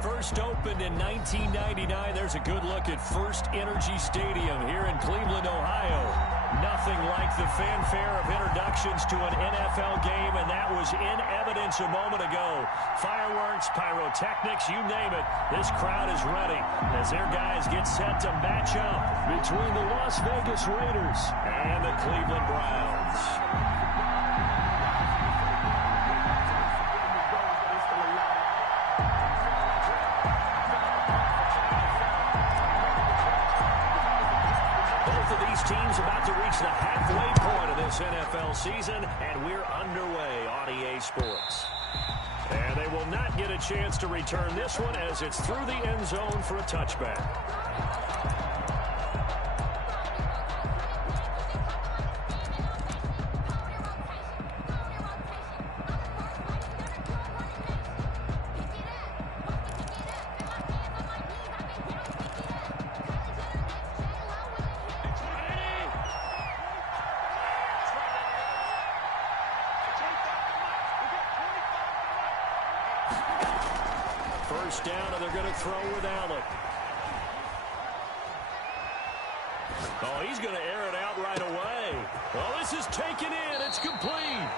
First opened in 1999. There's a good look at First Energy Stadium here in Cleveland, Ohio. Nothing like the fanfare of introductions to an NFL game, and that was in evidence a moment ago. Fireworks, pyrotechnics, you name it. This crowd is ready as their guys get set to match up between the Las Vegas Raiders and the Cleveland Browns. Teams about to reach the halfway point of this NFL season, and we're underway on EA Sports. And they will not get a chance to return this one as it's through the end zone for a touchback. First down, and they're going to throw with Allen. Oh, he's going to air it out right away. Oh, this is taken in. It's complete.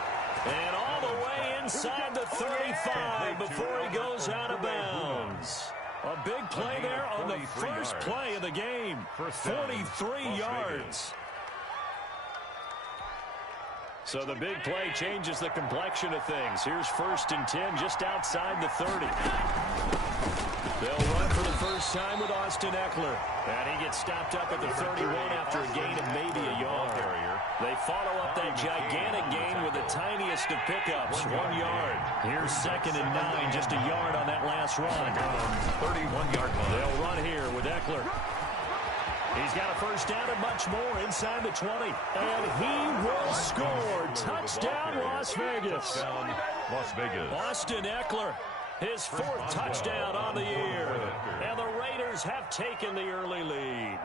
And all the way inside the 35 before he goes out of bounds. A big play there on the first play of the game. 43 yards. So the big play changes the complexion of things. Here's 1st and 10 just outside the 30. They'll run for the first time with Austin Eckler. And he gets stopped up at the 31 after a gain of maybe a yard. They follow up that gigantic gain with the tiniest of pickups, 1 yard. Here's 2nd and 9, just a yard on that last run. 31-yard line. They'll run here with Eckler. He's got a first down and much more inside the 20. And he will score. Touchdown, Las Vegas. Las Vegas. Austin Eckler, his 4th touchdown on the year. And the Raiders have taken the early lead.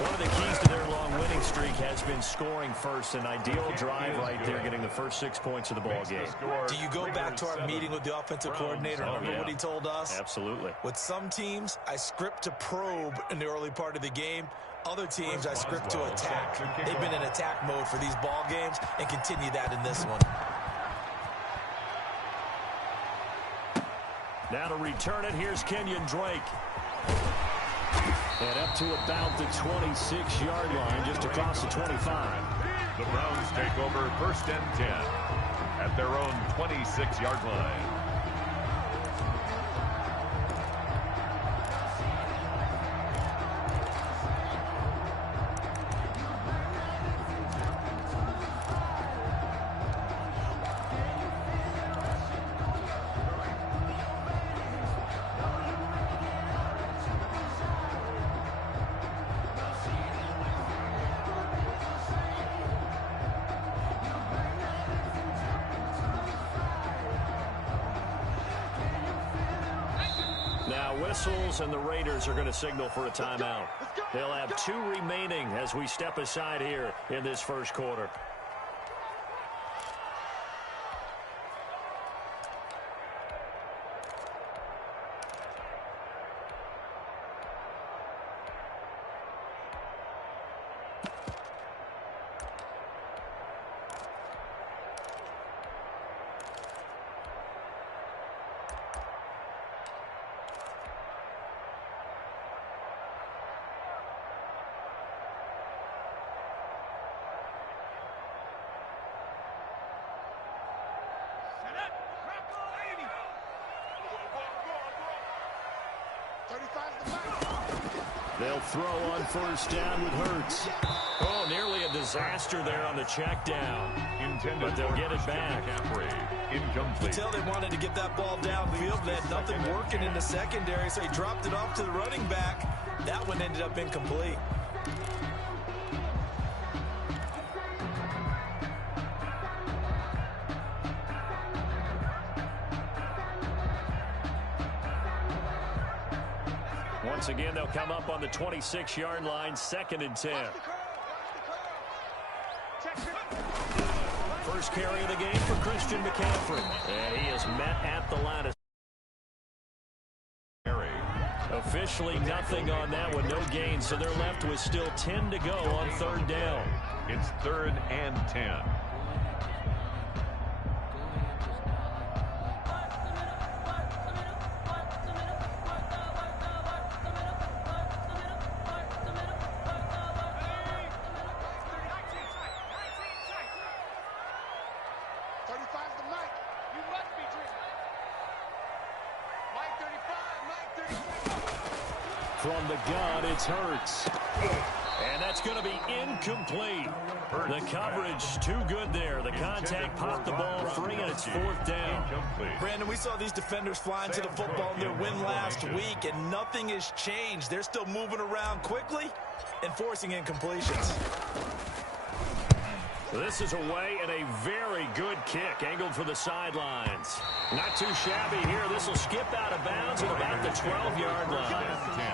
One of the keys to their long winning streak has been scoring first. An ideal drive right there, getting the first 6 points of the ball game. Do you go back to our meeting with the offensive coordinator? Remember what he told us? Absolutely. With some teams, I script to probe in the early part of the game. Other teams, I script to attack. They've been in attack mode for these ball games and continue that in this one. Now to return it, here's Kenyon Drake. And up to about the 26-yard line, just across the 25. The Browns take over 1st and 10 at their own 26-yard line. Whistles, and the Raiders are going to signal for a timeout. They'll have 2 remaining as we step aside here in this first quarter. They'll throw on first down with Hurts. Oh, nearly a disaster there on the check down. But they'll get it back. Incomplete. Until they wanted to get that ball downfield, they had nothing working in the secondary, so he dropped it off to the running back. That one ended up incomplete. Once again, they'll come up on the 26-yard line, 2nd and 10. First carry of the game for Christian McCaffrey. And he is met at the line of officially nothing on that one, no gain. So they're left with still 10 to go on third down. It's 3rd and 10. From the gun, it's Hurts. And that's going to be incomplete. The coverage too good there. The contact popped the ball free, and it's 4th down. Brandon, we saw these defenders flying to the football in their win last week, and nothing has changed. They're still moving around quickly and forcing incompletions. This is away and a very good kick, angled for the sidelines. Not too shabby here. This will skip out of bounds at about the 12-yard line. 10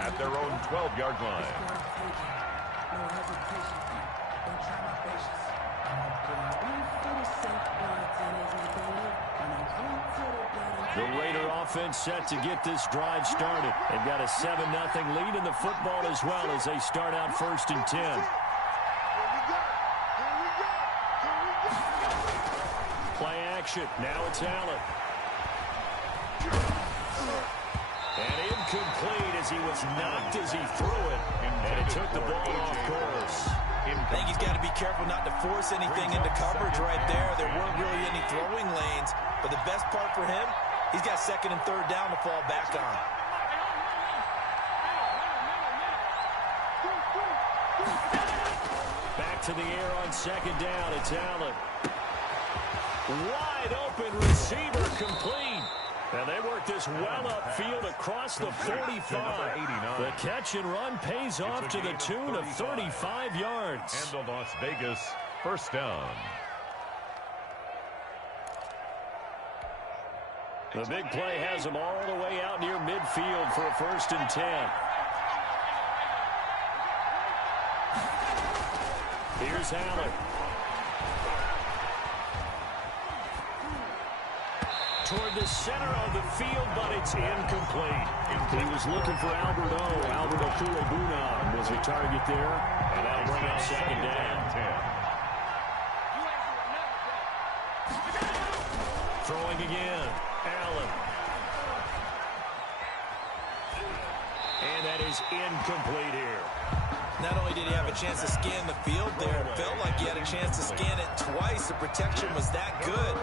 at their own 12-yard line. The Raider offense set to get this drive started. They've got a 7-0 lead in the football as well as they start out 1st and 10. Play action. Now it's Allen. And incomplete as he was knocked as he threw it. And it took the ball off course. I think he's got to be careful not to force anything into coverage right there. There weren't really any throwing lanes. But the best part for him, he's got 2nd and 3rd down to fall back on. Back to the air on 2nd down. It's Allen. Wide open receiver complete. And they work this well upfield across the 45. The catch and run pays off to the tune of 35 yards. And the Las Vegas 1st down. The big play has them all the way out near midfield for a 1st and 10. Here's Allen. Toward the center of the field, but it's incomplete. He was looking for Alberto Kurabuna was a target there, and that'll bring up 2nd down. Throwing again, Allen. And that is incomplete here. Not only did he have a chance to scan the field there, it felt like he had a chance to scan it twice. The protection was that good.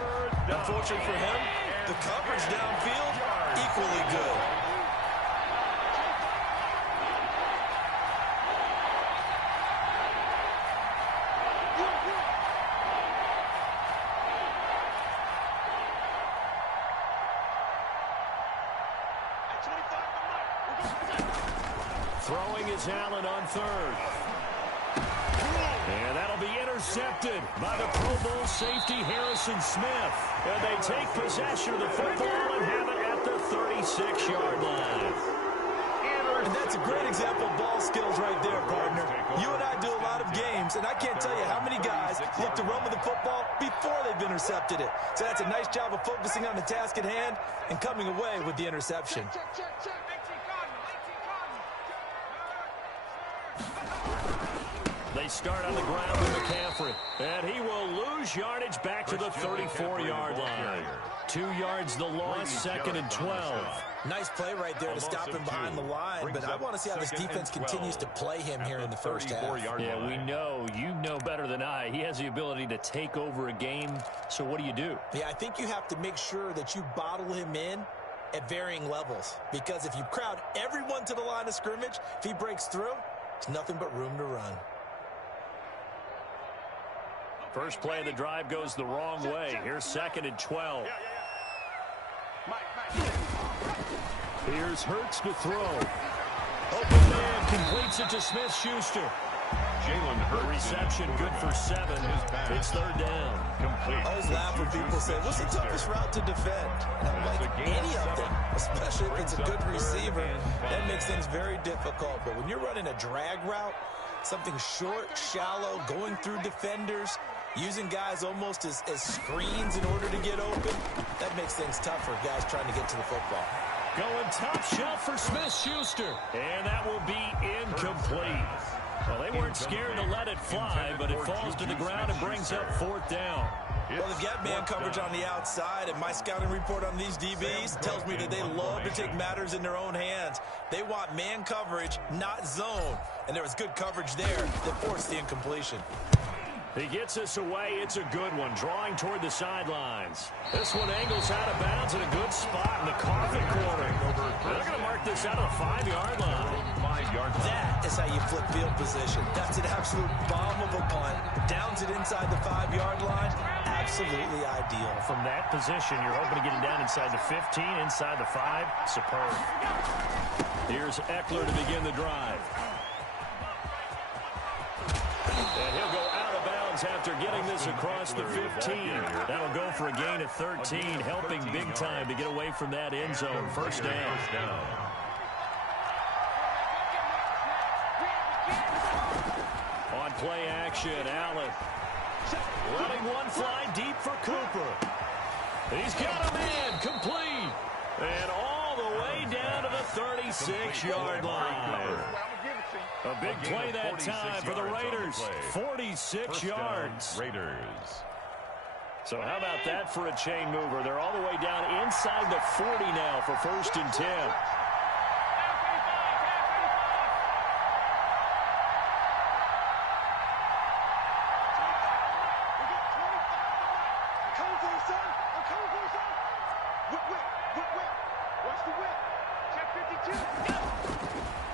Unfortunately for him, the coverage downfield, equally good. Throwing is Allen on 3rd. And that'll be intercepted by the Pro Bowl safety Harrison Smith. And they take possession of the football and have it at the 36-yard line. And that's a great example of ball skills right there, partner. You and I do a lot of games, and I can't tell you how many guys look to run with the football before they've intercepted it. So that's a nice job of focusing on the task at hand and coming away with the interception. They start on the ground with McCaffrey. And he will lose yardage back to the 34-yard line. 2 yards the loss, 2nd and 12. Nice play right there to stop him behind the line, but I want to see how this defense continues to play him here in the first half. Yeah, we know. You know better than I. He has the ability to take over a game, so what do? Yeah, I think you have to make sure that you bottle him in at varying levels, because if you crowd everyone to the line of scrimmage, if he breaks through, there's nothing but room to run. First play of the drive goes the wrong way. Here's 2nd and 12. Here's Hurts to throw. Open man completes it to Smith-Schuster. Jalen Hurts. Reception good for 7. It's 3rd down. Complete. I always laugh when people say, what's the toughest route to defend? And I'm like, any of them, especially if it's a good receiver. That makes things very difficult. But when you're running a drag route, something short, shallow, going through defenders, using guys almost as screens in order to get open, that makes things tough for guys trying to get to the football. Going top shelf for Smith-Schuster. And that will be incomplete. Well, they weren't scared to let it fly, but it falls to the ground and brings up 4th down. Well, they've got man coverage on the outside, and my scouting report on these DBs tells me that they love to take matters in their own hands. They want man coverage, not zone. And there was good coverage there that forced the incompletion. He gets us away. It's a good one, drawing toward the sidelines. This one angles out of bounds in a good spot in the coffin corner. They're going to mark this out of the 5-yard line. That is how you flip field position. That's an absolute bomb of a punt. Downs it inside the 5-yard line. Absolutely ideal. From that position, you're hoping to get it down inside the 15, inside the 5. Superb. Here's Eckler to begin the drive. And he'll go out of bounds after getting this across the 15. That'll go for a gain of 13, helping big time to get away from that end zone. First down. On play action, Allen. Running one fly deep for Cooper. He's got a man complete. And all the way down to the 36-yard line. A big play that time for the Raiders. 46 yards. So how about that for a chain mover? They're all the way down inside the 40 now for 1st and 10.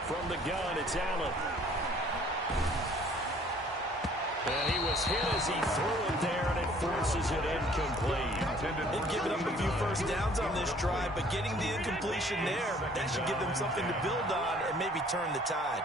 From the gun, it's Allen. And he was hit as he threw it there, and it forces it incomplete. They've given up a few first downs on this drive, but getting the incompletion there, that should give them something to build on and maybe turn the tide.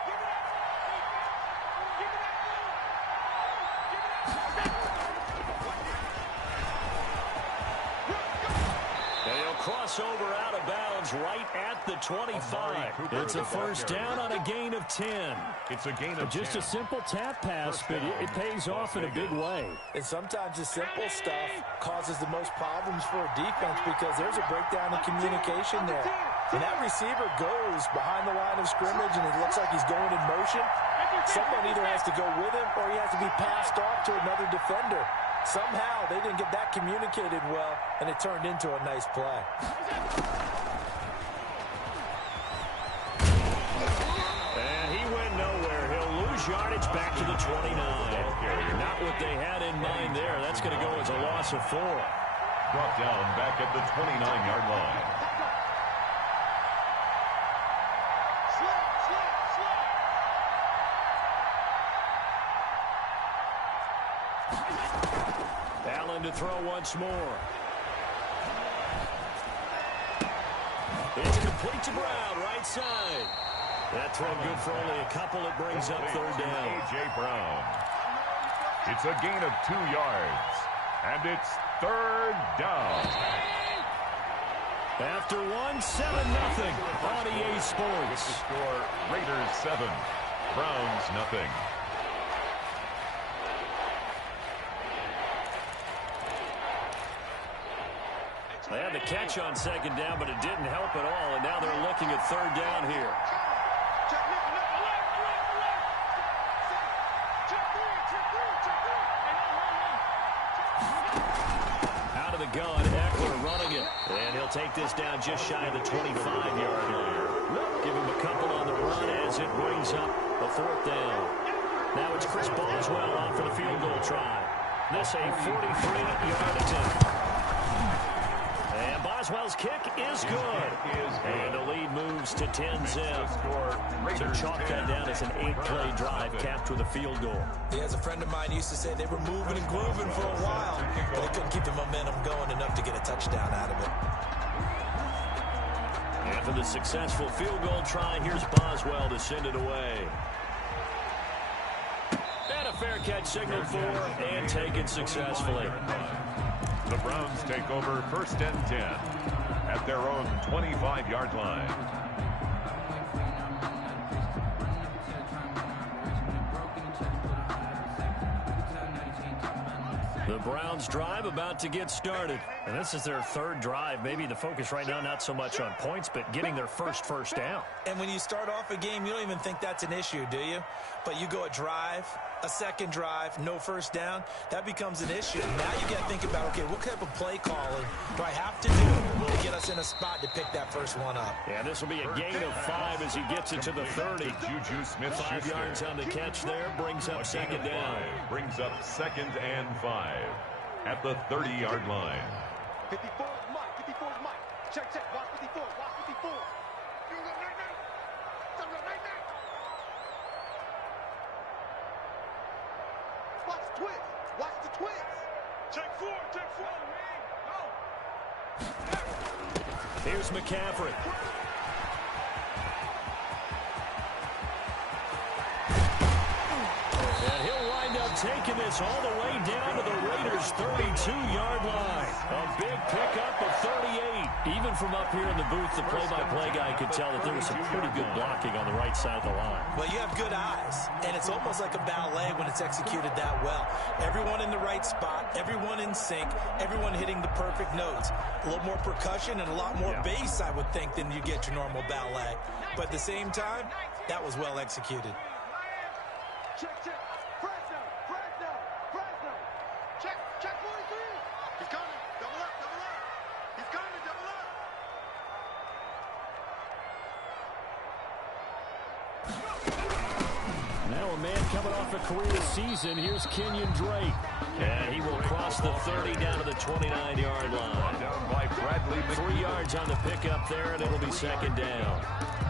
Crossover out of bounds right at the 25. It's a first down on a gain of 10. It's a gain of just 10. A simple tap pass, but it pays off in a big way. And sometimes the simple stuff causes the most problems for a defense because there's a breakdown in communication there. When that receiver goes behind the line of scrimmage and it looks like he's going in motion, someone either has to go with him or he has to be passed off to another defender. Somehow they didn't get that communicated well, and it turned into a nice play. And he went nowhere. He'll lose yardage back to the 29. Not what they had in mind there. That's going to go as a loss of 4. Brought down back at the 29-yard line. Allen to throw once more. It's complete to Brown, right side. That throw good for only a couple. It brings up 3rd down. A.J. Brown. It's a gain of 2 yards. And it's 3rd down. After 1, 7-0 on EA Sports. The score, Raiders 7, Browns nothing. They had the catch on 2nd down, but it didn't help at all, and now they're looking at 3rd down here. Out of the gun, Eckler running it, and he'll take this down just shy of the 25-yard line. Give him a couple on the run as it brings up a 4th down. Now it's Chris Boswell on for the field goal try. This a 43-yard attempt. And Boswell's kick is good. And the lead moves to 10-zip. So chalk that down as an 8-play drive capped with a field goal. Yeah, as a friend of mine used to say, they were moving and grooving for a while, but they couldn't keep the momentum going enough to get a touchdown out of it. After the successful field goal try, here's Boswell to send it away. And a fair catch signaled for and taken successfully. The Browns take over 1st and 10 at their own 25-yard line. The Browns drive about to get started. And this is their third drive. Maybe the focus right now not so much on points, but getting their first down. And when you start off a game, you don't even think that's an issue, do you? But you go a drive, a second drive, no first down, that becomes an issue. Now you got to think about, okay, what type of play calling do I have to do to get us in a spot to pick that first one up? Yeah, this will be a gain of 5 as he gets it to the 30. Juju Smith-Schuster. 5 yards on the catch there, brings up second down. Brings up 2nd and 5 at the 30-yard line. 54 is Mike. 54 is Mike. Check, check. Watch 54. Watch 54. Watch the twist. Watch the twist. Check 4. Check 4. Go. Here's McCaffrey. And he'll wind up taking this all the way down to the Raiders' 32-yard line. A big pickup of 38. Even from up here in the booth, the play-by-play guy could tell that there was some pretty good blocking on the right side of the line. Well, you have good eyes, and it's almost like a ballet when it's executed that well. Everyone in the right spot, everyone in sync, everyone hitting the perfect notes. A little more percussion and a lot more bass, I would think, than you get your normal ballet. But at the same time, that was well executed. Check, check. Fresno. Fresno. Fresno. Check. Check 43. He's coming. Double up. Double up. He's coming. Double up. Now a man coming off a career season. Here's Kenyon Drake. And he will cross the 30 down to the 29-yard line. Down by Bradley. 3 yards on the pickup there, and it'll be second down.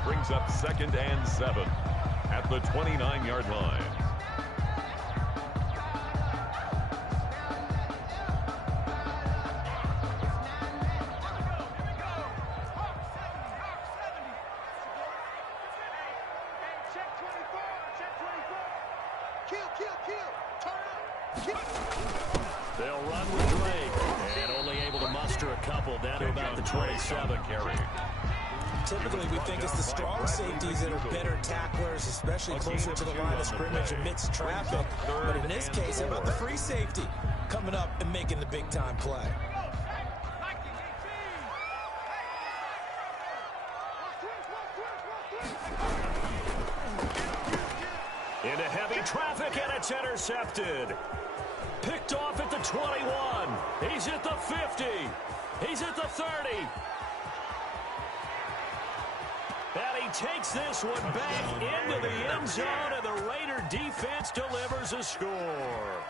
Brings up 2nd and 7 at the 29-yard line. They'll run with Drake, and only able to muster a couple down to about the 27 carry. Typically, we think it's the strong safeties that are better tacklers, especially closer to the line of scrimmage amidst traffic. But in this case, how about the free safety coming up and making the big-time play? Into heavy traffic, and it's intercepted. Picked off at the 21. He's at the 50. He's at the 30. And he takes this one back into the end zone, and the Raider defense delivers a score.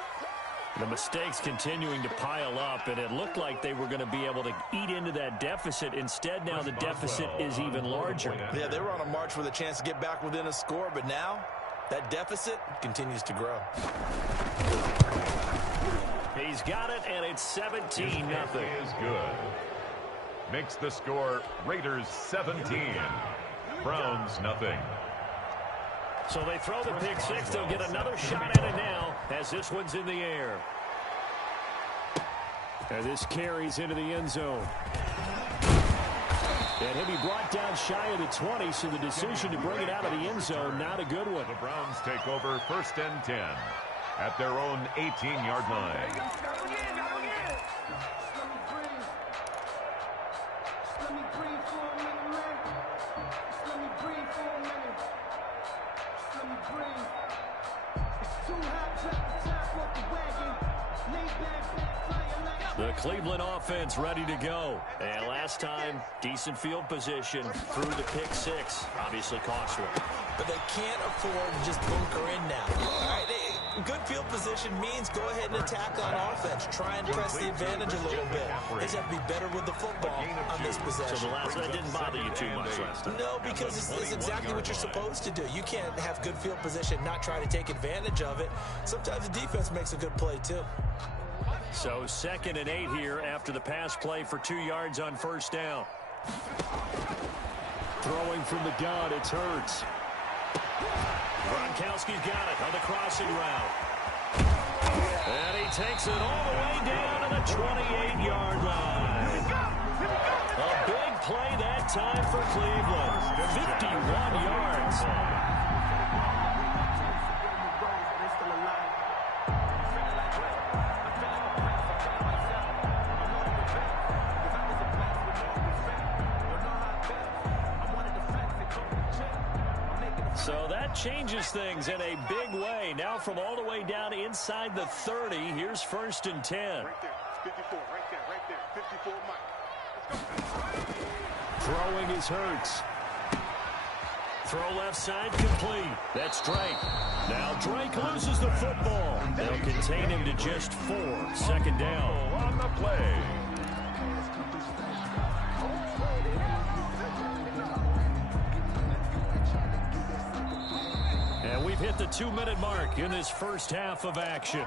The mistakes continuing to pile up, and it looked like they were going to be able to eat into that deficit. Instead, now the deficit is even larger. Yeah, they were on a march with a chance to get back within a score, but now that deficit continues to grow. He's got it, and it's 17-0. Is good. Makes the score Raiders 17. Browns nothing. So they throw the pick six. They'll get another shot at it now as this one's in the air. And this carries into the end zone. And he'll be brought down shy of the 20, so the decision to bring it out of the end zone, not a good one. The Browns take over 1st and 10 at their own 18-yard line. The Cleveland offense ready to go. And last time, decent field position through the pick six. Obviously cost one. But they can't afford to just bunker in now. All right, good field position means go ahead and attack on offense. Try and press the advantage a little bit. They just have to be better with the football on this possession. So that didn't bother you too much last time? No, because it's exactly what you're supposed to do. You can't have good field position, not try to take advantage of it. Sometimes the defense makes a good play, too. So 2nd and 8 here after the pass play for 2 yards on 1st down. Throwing from the gun, it's Hurts. Gronkowski's got it on the crossing route. And he takes it all the way down to the 28-yard line. A big play that time for Cleveland. 51 yards. So that changes things in a big way. Now from all the way down inside the 30, here's 1st and 10. Right there. It's 54. Right there. 54, Mike. Throwing is Hurts. Throw left side complete. That's Drake. Now Drake loses the football. They'll contain him to just 4. 2nd down. On the play. And we've hit the 2-minute mark in this first half of action.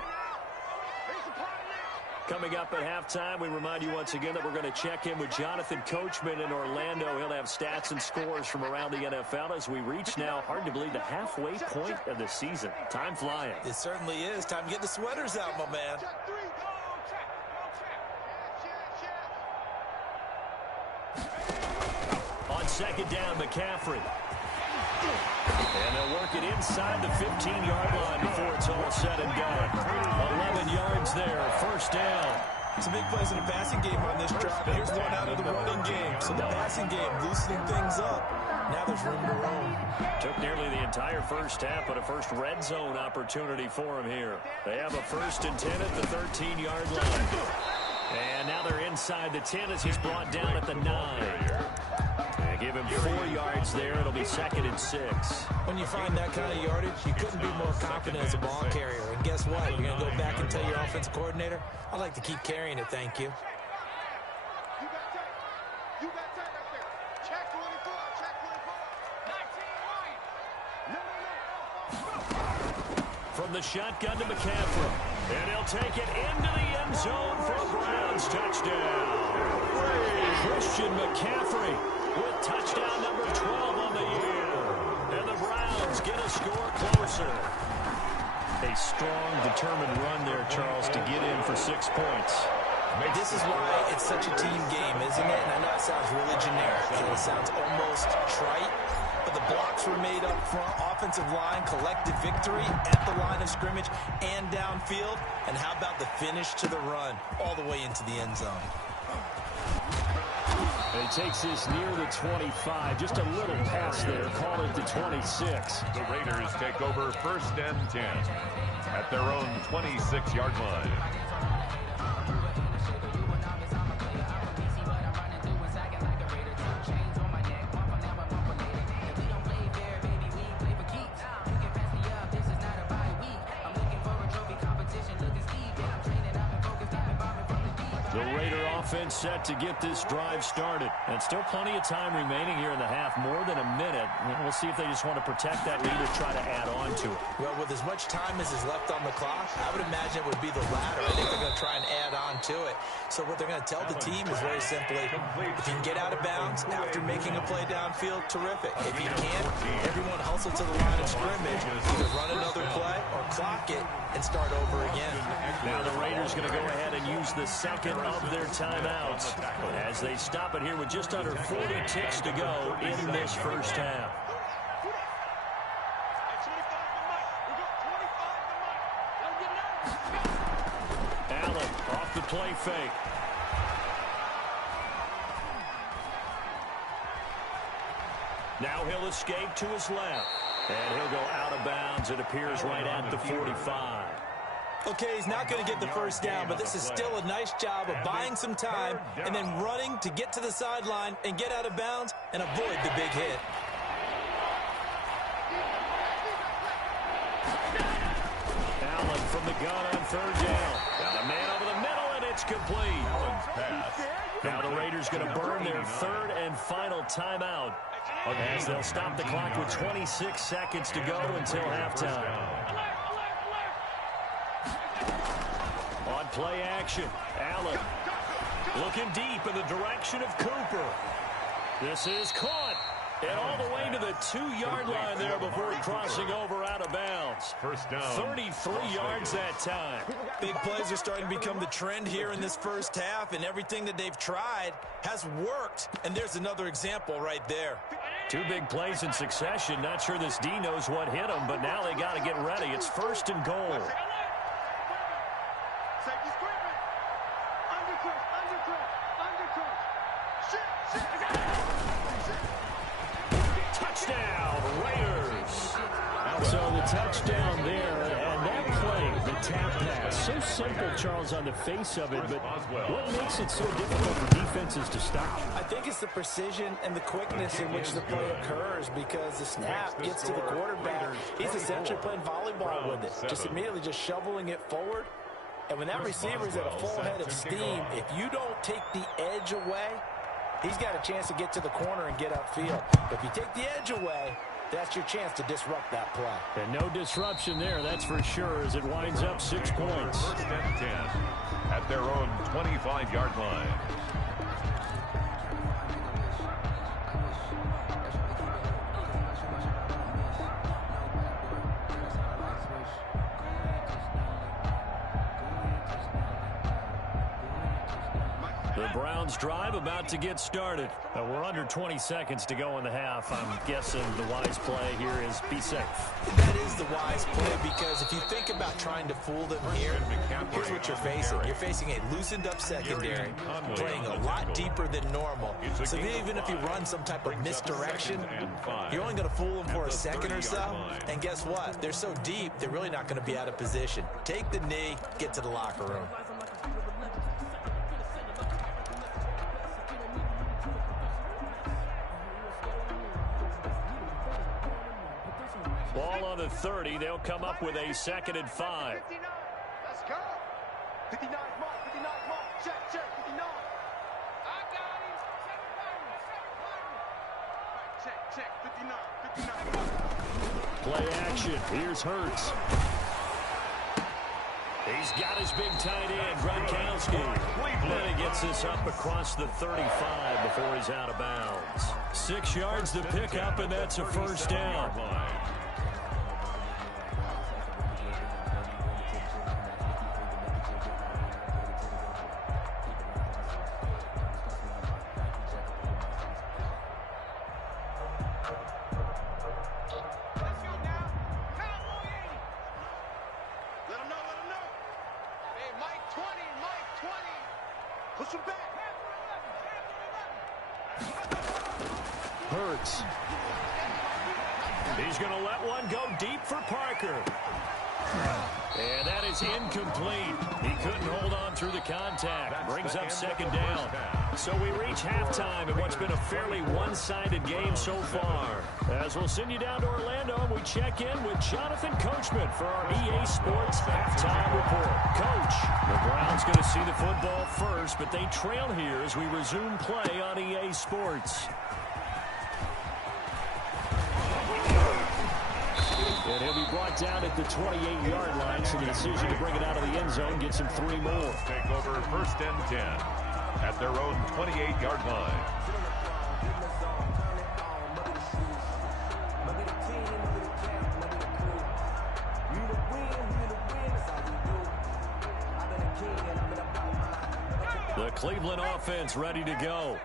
Coming up at halftime, we remind you once again that we're going to check in with Jonathan Coachman in Orlando. He'll have stats and scores from around the NFL as we reach now, hard to believe, the halfway point of the season. Time flying. It certainly is. Time to get the sweaters out, my man. On 2nd down, McCaffrey. And they'll work it inside the 15-yard line before it's all said and done. 11 yards there, 1st down. Some big plays in the passing game on this drive. Here's one out of the running game. So the passing game loosening things up. Now there's room to roam. Took nearly the entire first half, but a first red zone opportunity for him here. They have a 1st and 10 at the 13-yard line. And now they're inside the 10 as he's brought down at the 9. Give him 4 yards there. It'll be 2nd and 6. When you find that kind of yardage, you couldn't be more confident as a ball carrier. And guess what? You're going to go back and tell your offensive coordinator, I'd like to keep carrying it, thank you. You got tight right there. Check 24. Check 24. 19, From the shotgun to McCaffrey. And he'll take it into the end zone for a Browns touchdown. Christian McCaffrey with touchdown number 12 on the year. And the Browns get a score closer. A strong, determined run there, Charles, to get in for 6 points. This is why it's such a team game, isn't it? And I know it sounds really generic, and it sounds almost trite, but the blocks were made up front, offensive line, collective victory at the line of scrimmage and downfield. And how about the finish to the run all the way into the end zone? And he takes this near the 25. Just a little pass there. Call it the 26. The Raiders take over 1st and 10 at their own 26-yard line. Offense set to get this drive started. And still plenty of time remaining here in the half, more than a minute. We'll see if they just want to protect that lead or try to add on to it. Well, with as much time as is left on the clock, I would imagine it would be the latter. I think they're going to try and add on to it. So what they're going to tell the team is very simply, if you can get out of bounds after making a play downfield, terrific. If you can't, everyone hustle to the line of scrimmage, either run another play or clock it and start over again. Now the Raiders going to go ahead and use the second of their timeouts as they stop it here with just under 40 ticks to go in this first half. Allen off the play fake. Now he'll escape to his left. And he'll go out of bounds. It appears right at the 45. Okay, he's not going to get the first down, but this is still a nice job of buying some time and then running to get to the sideline and get out of bounds and avoid the big hit. Allen from the gun on 3rd down. Got a man over the middle, and it's complete. Allen's pass. Now the Raiders going to burn their 3rd and final timeout as they'll stop the clock with 26 seconds to go until halftime. On play action, Allen looking deep in the direction of Cooper. This is caught. And all the way to the 2-yard line there before crossing over out of bounds. First down. 33 yards that time. Big plays are starting to become the trend here in this first half, and everything that they've tried has worked. And there's another example right there. 2 big plays in succession. Not sure this D knows what hit them, but now they got to get ready. It's 1st and goal. Touchdown, Raiders. touchdown there, and that play, the tap pass, so simple, Charles, on the face of it, but what makes it so difficult for defenses to stop? I think it's the precision and the quickness in which the play occurs, because the snap gets to the quarterback. He's essentially playing volleyball with it, just immediately just shoveling it forward. And when that receiver's at a full head of steam, if you don't take the edge away, he's got a chance to get to the corner and get upfield. But if you take the edge away, that's your chance to disrupt that play. And no disruption there, that's for sure, as it winds up 6 points. First and 10 at their own 25-yard line. The Browns drive about to get started. We're under 20 seconds to go in the half. I'm guessing the wise play here is be safe. That is the wise play, because if you think about trying to fool them here, here's what you're facing. You're facing a loosened up secondary, playing a lot deeper than normal. So even if you run some type of misdirection, you're only going to fool them for a second or so. And guess what? They're so deep, they're really not going to be out of position. Take the knee, get to the locker room. Ball on the 30. They'll come up with a 2nd and 5. 59. Let's go. 59 mark, 59 mark. Check, 59. I got him. Check, 59, 59. Play action. Here's Hurts. He's got his big tight end, Gronkowski. Then he gets this up across the 35 before he's out of bounds. 6 yards to pick up, and that's a first down. Hurts. He's going to let one go deep for Parker. And that is incomplete. He couldn't hold on through the contact. Brings up 2nd down. So we reach halftime in what's been a fairly one-sided game so far. As we'll send you down to Orlando, we check in with Jonathan Coachman for our EA Sports Halftime Report. Coach, the Browns going to see the football first, but they trail here as we resume play on EA Sports. And he'll be brought down at the 28-yard line, so the decision to bring it out of the end zone gets him 3 more. Take over 1st and 10 at their own 28-yard line. The Cleveland offense ready to go.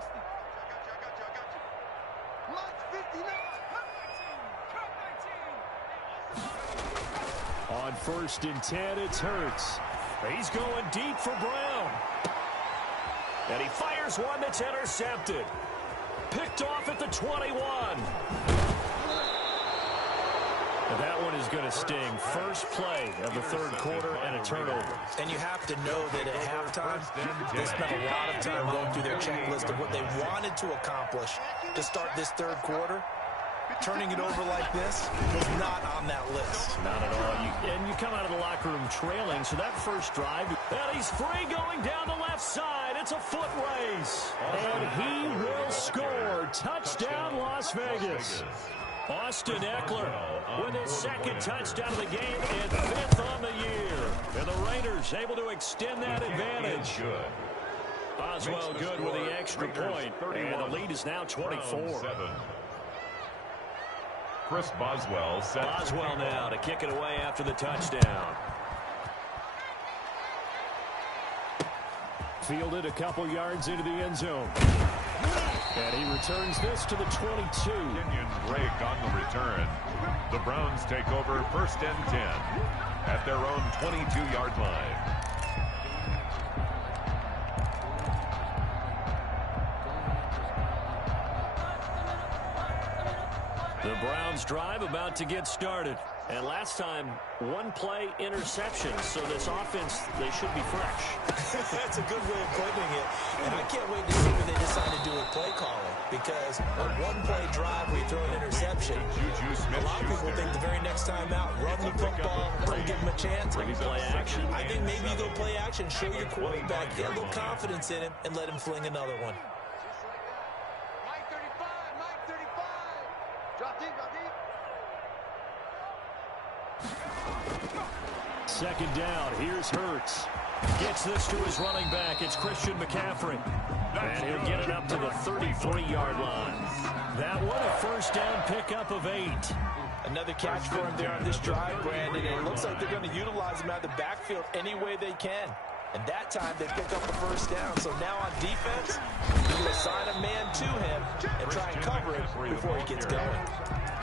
On 1st and 10, it's Hurts. He's going deep for Brown. And he fires one that's intercepted. Picked off at the 21. And that one is going to sting. First play of the 3rd quarter and a turnover. And you have to know that at halftime, they spent a lot of time going through their checklist of what they wanted to accomplish to start this 3rd quarter. Turning it over like this was not on that list. Not at all. And you come out of the locker room trailing, so that first drive, and he's free going down the left side. It's a foot race. And he will score. Touchdown, Las Vegas. Austin Eckler with his 2nd touchdown of the game and 5th on the year. And the Raiders able to extend that advantage. Boswell good with the extra point. And the lead is now 24. Chris Boswell set. Boswell now to kick it away after the touchdown. Fielded a couple yards into the end zone. And he returns this to the 22. Kenyon Drake on the return. The Browns take over 1st and 10 at their own 22-yard line. The Browns drive about to get started. And last time, one-play interception. So this offense, they should be fresh. That's a good way of putting it. And I can't wait to see what they decide to do with play calling. Because a one-play drive where you throw an interception, a lot of people think the very next time out, run the football, don't give them a chance. Maybe play action. I think maybe you go play action, show your quarterback, get a little confidence in him, and let him fling another one. Mike 35, Mike 35. Drop deep, drop deep. Second down, here's Hurts. Gets this to his running back. It's Christian McCaffrey. And he'll get it up to the 33-yard line. That one, a first down pickup of 8. Another catch for him there on this drive, Brandon. And it looks like they're going to utilize him out of the backfield any way they can. And that time, they pick up the first down. So now on defense, you assign a man to him and try and cover him before he gets going.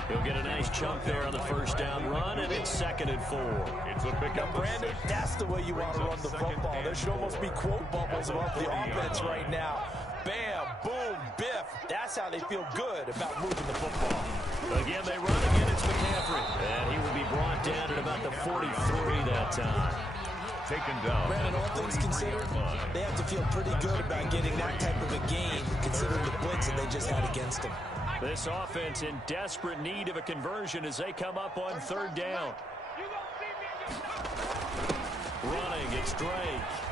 He'll get a nice chunk there on the first down run, and it's 2nd and 4. It's a pickup. Brandon, that's the way you want to run the football. There should almost be quote bubbles about the offense right now. Bam, boom, biff. That's how they feel good about moving the football. Again, they run again. It's McCaffrey. And he will be brought down at about the 43 that time. Taken down. Brandon, all things considered, they have to feel pretty good about getting that type of a gain, considering the blitz that they just had against them. This offense in desperate need of a conversion as they come up on 3rd down. Running, it's Drake.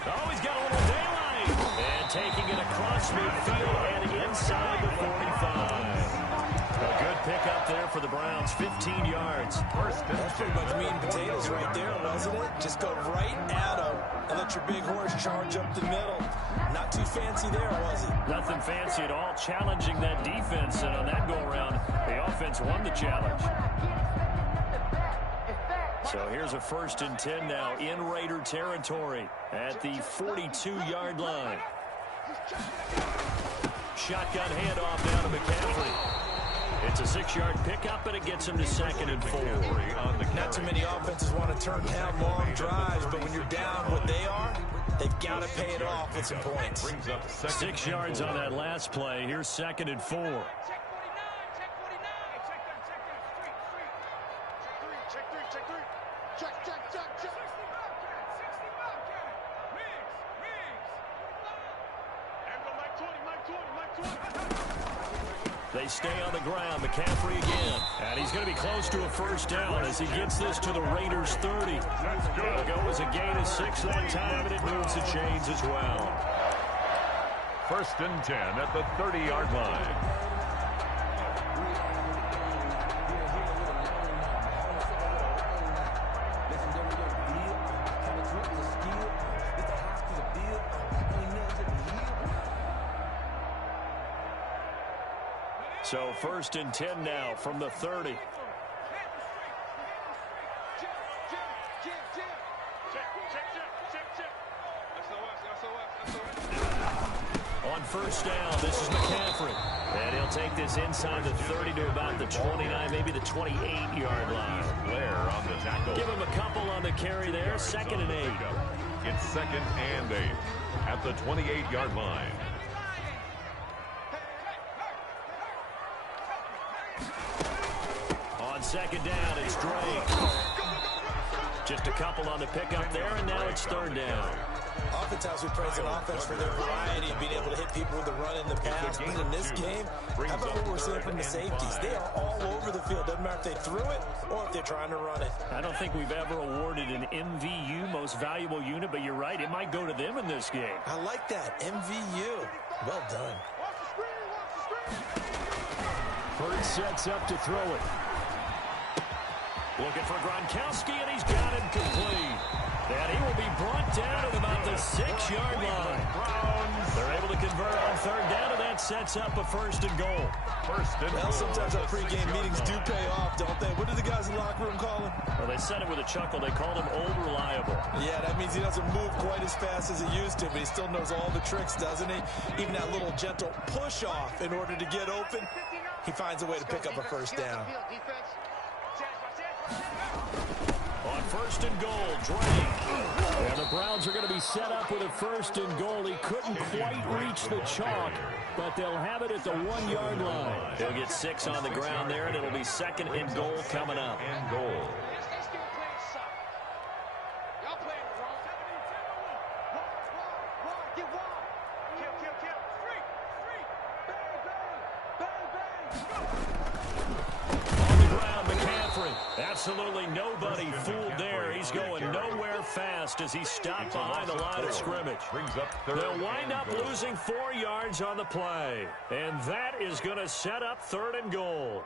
Oh, he's got a little daylight. And taking it across midfield and inside the 45. A good pickup there for the Browns, 15 yards. That's pretty much meat and potatoes right there, wasn't it? Just go right at them and let your big horse charge up the middle. Not too fancy there, was it? Nothing fancy at all, challenging that defense. And on that go-around, the offense won the challenge. So here's a 1st and 10 now in Raider territory at the 42-yard line. Shotgun handoff down to McCaffrey. It's a 6-yard pickup, and it gets him to 2nd and 4. Not too many offenses want to turn down long drives, but when you're down what they are, they've got to pay it off with some points. 6 yards on that last play. Here's 2nd and 4. They stay on the ground. McCaffrey again. And he's going to be close to a first down as he gets this to the Raiders' 30. It'll go as a gain of 6 that time, and it moves the chains as well. 1st and 10 at the 30-yard line. So 1st and 10 now from the 30. On 1st down, this is McCaffrey. And he'll take this inside the 30 to about the 29, maybe the 28-yard line. Blair on the tackle. Give him a couple on the carry there. 2nd and 8. It's 2nd and 8 at the 28-yard line. On 2nd down, it's Drake. Just a couple on the pickup there, and now it's 3rd down. Oftentimes we praise an offense for their variety, being able to hit people with the run in the pass. But in this game, how about what we're seeing from the safeties? They are all over the field. Doesn't matter if they threw it or if they're trying to run it. I don't think we've ever awarded an MVU, most valuable unit, but you're right, it might go to them in this game. I like that, MVU. Well done. Hurts sets up to throw it. Looking for Gronkowski, and he's got him complete. And he will be brought down at about the 6-yard line. They're able to convert on 3rd down, and that sets up a 1st and goal. Well, sometimes our pregame meetings do pay off, don't they? What do the guys in the locker room call him? Well, they said it with a chuckle. They called him Old Reliable. Yeah, that means he doesn't move quite as fast as he used to, but he still knows all the tricks, doesn't he? Even that little gentle push-off in order to get open, he finds a way to pick up a 1st down. On 1st and goal, Drake. And the Browns are going to be set up with a 1st and goal. He couldn't quite reach the chalk, but they'll have it at the 1-yard line. They'll get 6 on the ground there, and it'll be 2nd and goal coming up. And goal. On the ground, McCaffrey. Absolutely nobody fooled there. He's going nowhere fast as he stopped behind the line of scrimmage. They'll wind up losing 4 yards on the play. And that is going to set up 3rd and goal.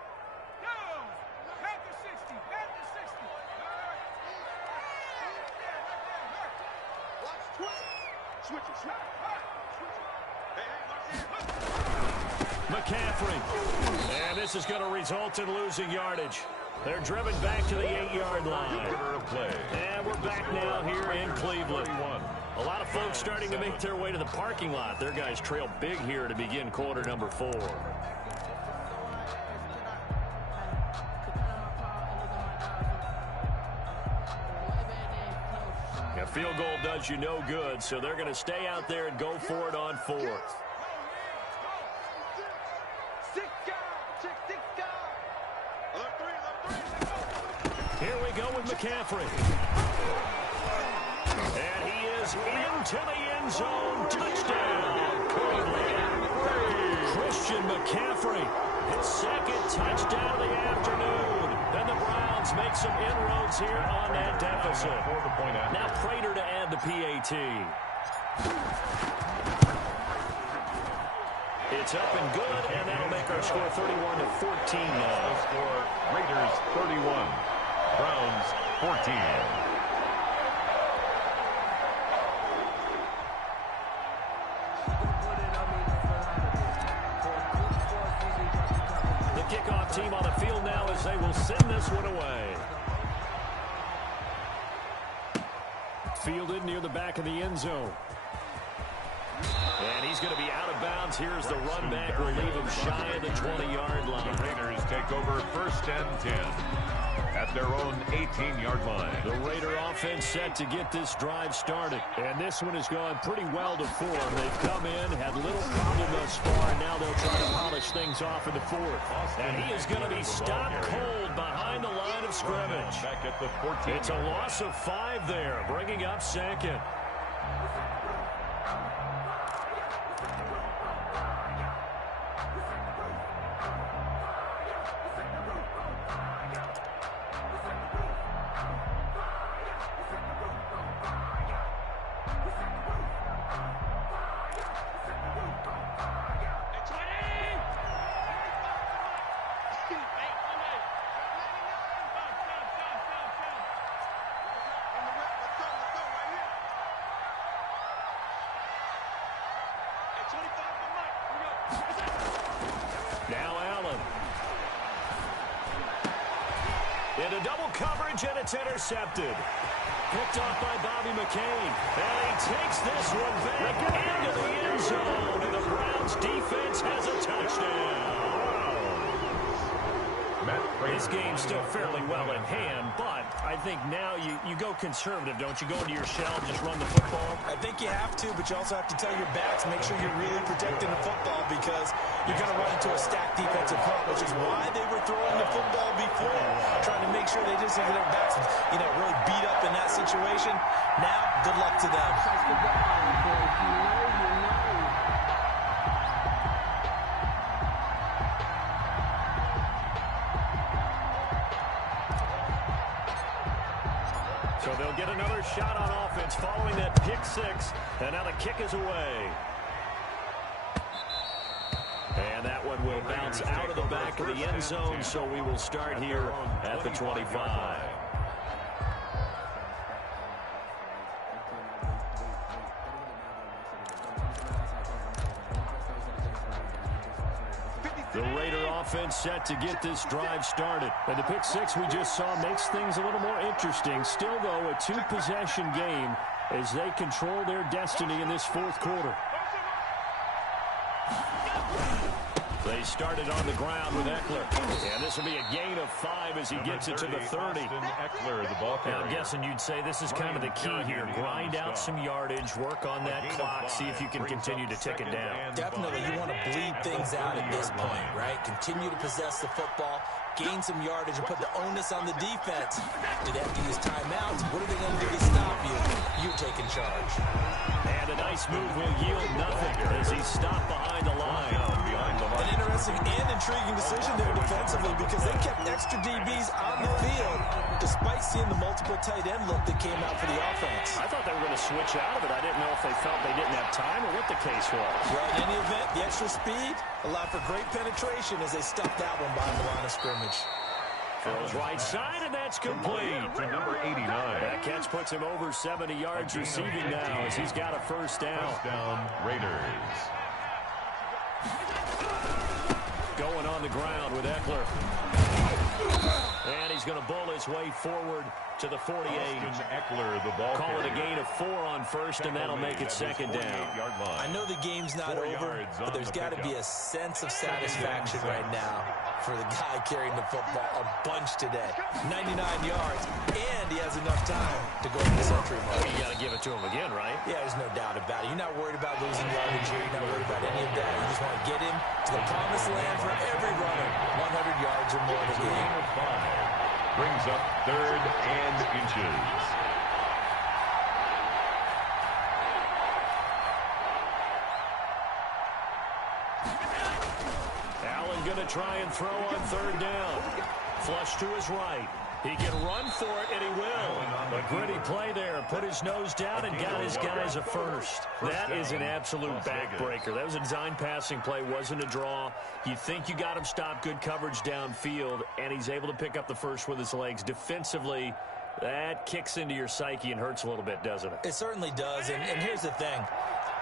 McCaffrey. And this is going to result in losing yardage. They're driven back to the 8-yard line. And we're back now here in Cleveland. A lot of folks starting to make their way to the parking lot. Their guys trail big here to begin quarter number 4. A field goal does you no good, so they're going to stay out there and go for it on 4th. Here we go with McCaffrey. And he is into the end zone. Touchdown, Cleveland. Christian McCaffrey, his 2nd touchdown of the afternoon. And the Browns make some inroads here on that deficit. Now Prater to add the PAT. It's up and good, and that'll make our score 31-14 now. Score Raiders 31, Browns 14. The kickoff team on the field now as they will send this one away. Fielded near the back of the end zone. And he's going to be out of bounds. Here's the run back. We'll leave him shy of the 20-yard line. The Raiders take over 1st and 10 at their own 18-yard line. The Raider offense set to get this drive started. And this one has gone pretty well to form. They've come in, had little problem thus far, and now they'll try to polish things off in the 4th. And he is going to be stopped cold behind the line of scrimmage. Back at the 14. It's a loss of 5 there, bringing up 2nd. Now Allen. Into double coverage, and it's intercepted. Picked off by Bobby McCain. And he takes this one back into the end zone. And the Browns defense has a touchdown. This game's still fairly well in hand, but I think now you go conservative, don't you? Go into your shell and just run the football? I think you have to, but you also have to tell your backs, make sure you're really protecting the football because you're going to run into a stacked defensive front, which is why they were throwing the football before, trying to make sure they just get their backs, really beat up in that situation. Now, good luck to them. So they'll get another shot on offense following that pick 6, and now the kick is away. And that one will bounce out of the back of the end zone, so we will start here at the 25. The Raider offense set to get this drive started. And the pick 6 we just saw makes things a little more interesting. Still, though, a 2-possession game as they control their destiny in this 4th quarter. They started on the ground with Eckler. And this will be a gain of 5 as he gets it to the 30. Eckler, the ball carrier. I'm guessing you'd say this is kind of the key here. Grind out some yardage, work on that clock, see if you can continue to tick it down. Definitely, you want to bleed things out at this point, right? Continue to possess the football, gain some yardage, and put the onus on the defense. Do they have to use timeouts? What are they going to do to stop you? You taking charge. And a nice move will yield nothing as he's stopped behind the line. An interesting surprising and intriguing decision there defensively because they kept extra DBs on the field despite seeing the multiple tight end look that came out for the offense. I thought they were going to switch out of it. I didn't know if they felt they didn't have time or what the case was. Well, in any event, the extra speed allowed for great penetration as they stuffed that one behind the line of scrimmage. Throws right side, and that's complete. To number 89. That catch puts him over 70 yards receiving now as he's got a first down. First down, Raiders. Going on the ground with Eckler. And he's going to bull his way forward to the 48. Eckler, the ball Call it a carrier. gain of 4 on first, and that'll make it second down. I know the game's not over, but there's got to be a sense of satisfaction right now for the guy carrying the football a bunch today. 99 yards, and he has enough time to go in the century mark. You got to give it to him again, right? Yeah, there's no doubt about it. You're not worried about losing yardage here. You're not worried about any of that. You just want to get him to the promised land for every runner. 100 yards or more in the game. Brings up 3rd and inches. Allen going to try and throw on 3rd down. Flush to his right. He can run for it, and he will. A gritty play there. Put his nose down and got his guys a first. That is an absolute backbreaker. That was a design passing play. Wasn't a draw. You think you got him stopped. Good coverage downfield, and he's able to pick up the first with his legs. Defensively, that kicks into your psyche and hurts a little bit, doesn't it? It certainly does, and here's the thing.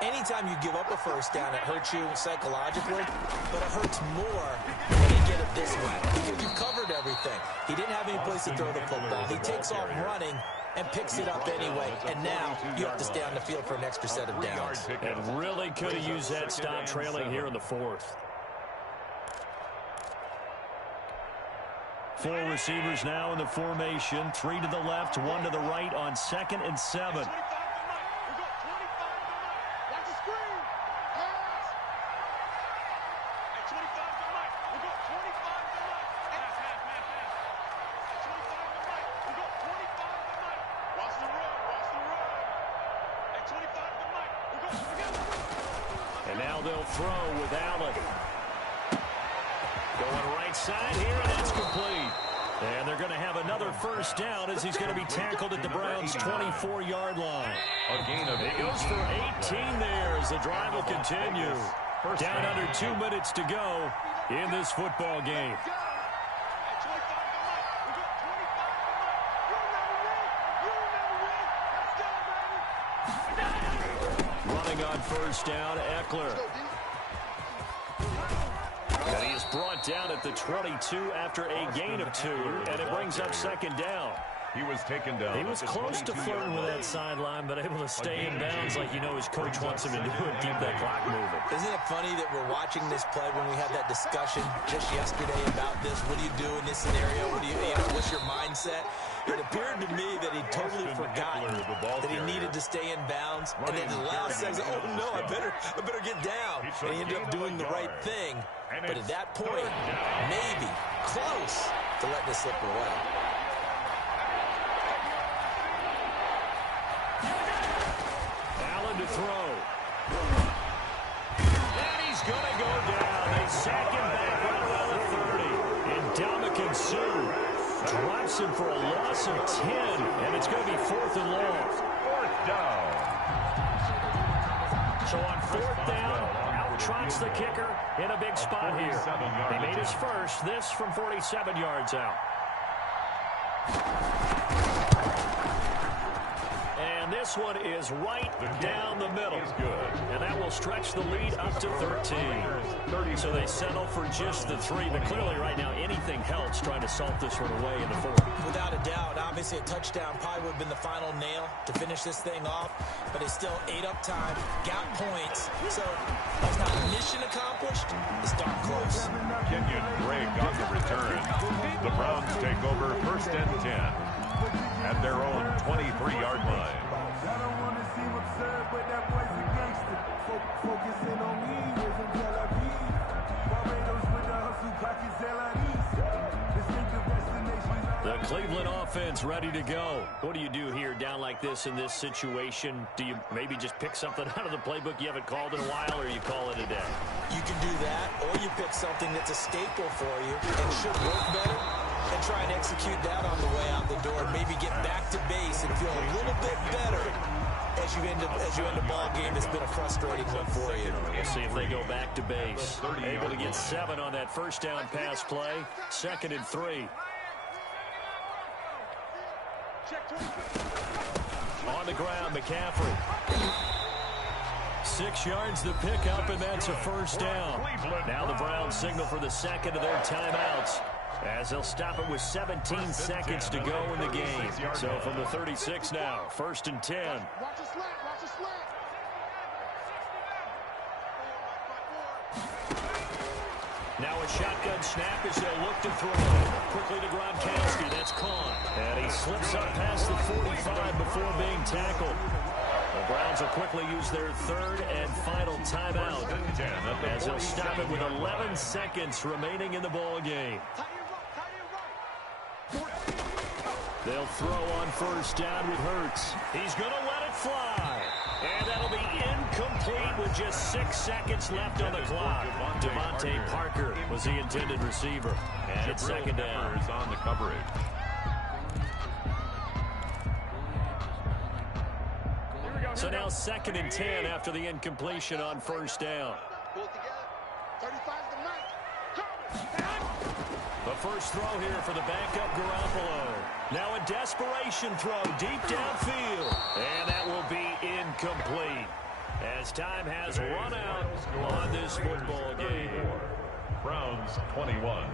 Anytime you give up a first down, it hurts you psychologically, but it hurts more when you get it this way because you covered everything. He didn't have any place to throw the football. He takes off running and picks it up anyway, and now you have to stay on the field for an extra set of downs. And really could have used that stop trailing here in the 4th. 4 receivers now in the formation. 3 to the left, 1 to the right on 2nd and 7. And now they'll throw with Allen. Going right side here, and that's complete. And they're going to have another first down as he's going to be tackled at the Browns' 24-yard line. He goes for 18 there as the drive will continue. Down under 2 minutes to go in this football game. Running on first down, Eckler. And he is brought down at the 22 after a gain of 2, and it brings up 2nd down. He was taken down. He was close to flirting with that sideline, but able to stay in bounds like you know his coach wants him to do and keep that clock moving. Isn't it funny that we're watching this play when we had that discussion just yesterday about this? What do you do in this scenario? What's your mindset? It appeared to me that he'd totally forgotten that he needed to stay in bounds, and then the last says, "Oh no, I better get down." And he ended up doing the right thing, but at that point, maybe close to letting it slip away. To throw. And he's going to go down. They sack him back right around the 30. And Dominican Sue drops him for a loss of 10. And it's going to be 4th and long. 4th down. So on 4th down, out trots the kicker in a big spot here. He made his first, this from 47 yards out. And this one is right down the middle. And that will stretch the lead up to 13. So they settle for just the 3. But clearly right now anything helps trying to salt this one away in the 4th. Without a doubt, obviously a touchdown probably would have been the final nail to finish this thing off. But it's still 8 up time, got points. So that's not mission accomplished. It's darn close. Kenyon Drake on the return. The Browns take over 1st and 10 at their own 23-yard line. I don't want to seem absurd, but that boy's a gangster. Focusing on me, isn't Tel Aviv. Barbados with the hustle, pockets Distinctive destination. The Cleveland offense ready to go. What do you do here down like this in this situation? Do you maybe just pick something out of the playbook you haven't called in a while, or you call it a day? You can do that, or or you pick something that's a staple for you and should work better and try and execute that on the way out the door and maybe get back to base and feel a little bit better as you end a ball game that's been a frustrating one for you. We'll see if they go back to base. Able to get 7 on that first down pass play. 2nd and 3. On the ground, McCaffrey. 6 yards the pickup, and that's a first down. Now the Browns signal for the second of their timeouts, as they'll stop it with 17 seconds to go in the game. So from the 36 now, 1st and 10. Watch the slant, watch the slant. Now a shotgun snap as they'll look to throw. Quickly to Gronkowski, that's Komp. And he slips up past the 45 before being tackled. The Browns will quickly use their 3rd and final timeout, as they'll stop it with 11 seconds remaining in the ball game. They'll throw on 1st down with Hurts. He's going to let it fly. And that'll be incomplete with just 6 seconds left on the clock. Devontae Parker was the intended receiver. And it's 2nd down. On the coverage. So now 2nd and 10 after the incompletion on 1st down. Pull it together. 35's the mark. The first throw here for the backup Garoppolo. Now a desperation throw deep downfield. And that will be incomplete, as time has run out on this football game. Browns 21.